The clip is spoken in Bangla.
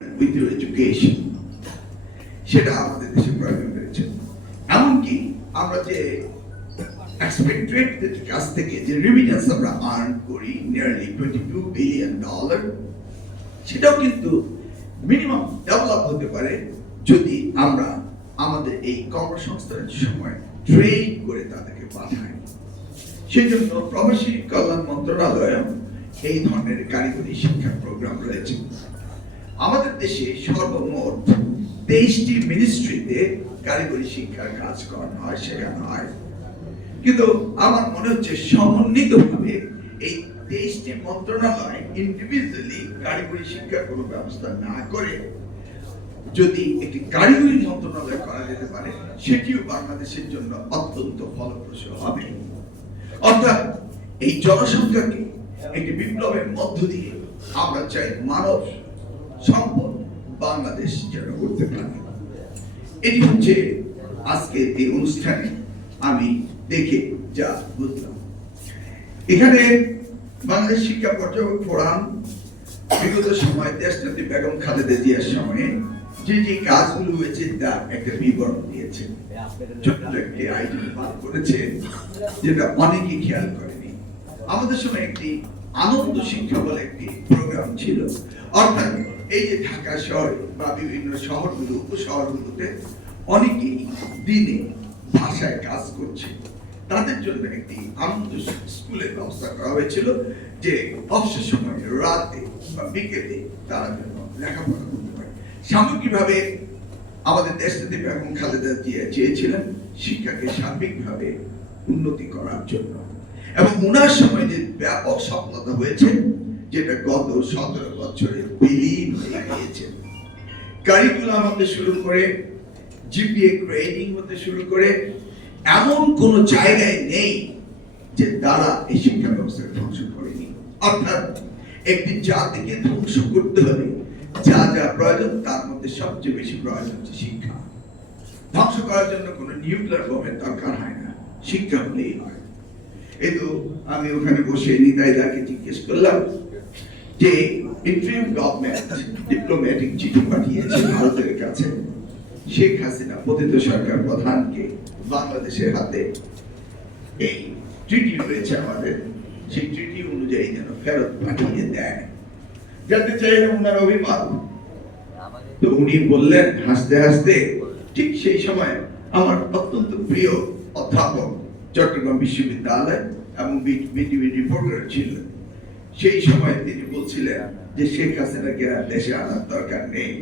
with your সেটা আমাদের দেশে প্রয়োজন রয়েছে এমনকি আমরা যে এক্সপেক্টেড কাছ থেকে যে রিমিটেন্স আমরা আর্ন করি nearly twenty two billion dollar সেটাও কিন্তু মিনিমাম ডেভেলপ হতে পারে যদি আমরা আমাদের এই কর্মসংস্থানের সময় ট্রেন করে তাদেরকে পাঠাই। সেই জন্য প্রবাসী কল্যাণ মন্ত্রণালয় এই ধরনের কারিগরি শিক্ষা প্রোগ্রাম রয়েছে। আমাদের দেশে সর্বমোট তেইশটি মিনিস্ট্রিতে কারিগরি শিক্ষার কাজ করানো হয়, শেখানো হয়। কিন্তু আমার মনে হচ্ছে সমন্বিতভাবে এই তেইশটি মন্ত্রণালয় ইন্ডিভিজুয়ালি কারিগরি শিক্ষার কোনো ব্যবস্থা না করে যদি একটি কারিগরি মন্ত্রণালয় করা যেতে পারে, সেটিও বাংলাদেশের জন্য অত্যন্ত ফলপ্রসূ হবে। অর্থাৎ এই জনসংখ্যাকে একটি বিপ্লবের মধ্য দিয়ে আমরা চাই মানব সম্পদ বাংলাদেশ যেন করতে পারে। এটি হচ্ছে আজকে এই অনুষ্ঠানে আমি দেখে যা বুঝলাম। এখানে বাংলাদেশ শিক্ষা পর্যবেক্ষক ফোরাম বিগত সময় দেশনেত্রী বেগম খালেদা জিয়ার সময়ে যে যে কাজগুলো হয়েছে তার একটা বিবরণ দিয়েছে। ছোট্ট একটি আইটেম বার করেছে, যেটা অনেকে খেয়াল করেনি। আমাদের সময় একটি আনন্দ শিক্ষা বলে একটি প্রোগ্রাম ছিল। অর্থাৎ এই যে ঢাকা শহরে বা বিভিন্ন শহরগুলো, উপশহরগুলোতে অনেকেই দিনে ভাষায় কাজ করছে। তাদের জন্য একটি আনন্দ স্কুলের ব্যবস্থা করা হয়েছিল যে অবসর সময় রাতে বা বিকেলে তারা যেন লেখাপড়া করতে পারে। সামগ্রিকভাবে আমাদের দেশ থেকে বেগম খালেদা জিয়া চেয়েছিলেন শিক্ষাকে সার্বিকভাবে উন্নতি করার জন্য। এবং ওনার সময় যে ব্যাপক সফলতা হয়েছে, যেটা গত সতেরো বছরে বিলীন হয়ে গিয়েছে। কারিকুলাম হতে শুরু করে জিপিএ গ্রেডিং হতে শুরু করে, এমন কোন জায়গায় নেই যে তারা এই শিক্ষা ব্যবস্থাকে ধ্বংস করেনি। অর্থাৎ একটি জাতিকে ধ্বংস করতে হলে যা যা প্রয়োজন, তার মধ্যে সবচেয়ে বেশি প্রয়োজন হচ্ছে শিক্ষা। ধ্বংস করার জন্য কোনো নিউক্লিয়ার বোমের দরকার হয় না। শিক্ষা হলেই হয়। এই তো আমি ওখানে বসে জিজ্ঞেস করলাম যে ইন্টারিম গভর্নমেন্ট ডিপ্লোম্যাটিক চিঠি পাঠিয়েছে ভারতের কাছে। শেখ হাসিনা পতিত সরকার প্রধানকে বাংলাদেশের হাতে। এই ট্রিটি রয়েছে আমাদের। সেই ট্রিটি অনুযায়ী যেন ফেরত পাঠিয়ে দেয়। জানতে চাইলাম ওনার অভিমত। তো উনি বললেন, হাসতে হাসতে ঠিক সেই সময় আমার অত্যন্ত প্রিয় অধ্যাপক চট্টগ্রাম বিশ্ববিদ্যালয় এবং বিটিভি রিপোর্টার ছিলেন সেই সময় তিনি বলছিলেন যে শেখ হাসিনাকে দেশে আনার দরকার নেই।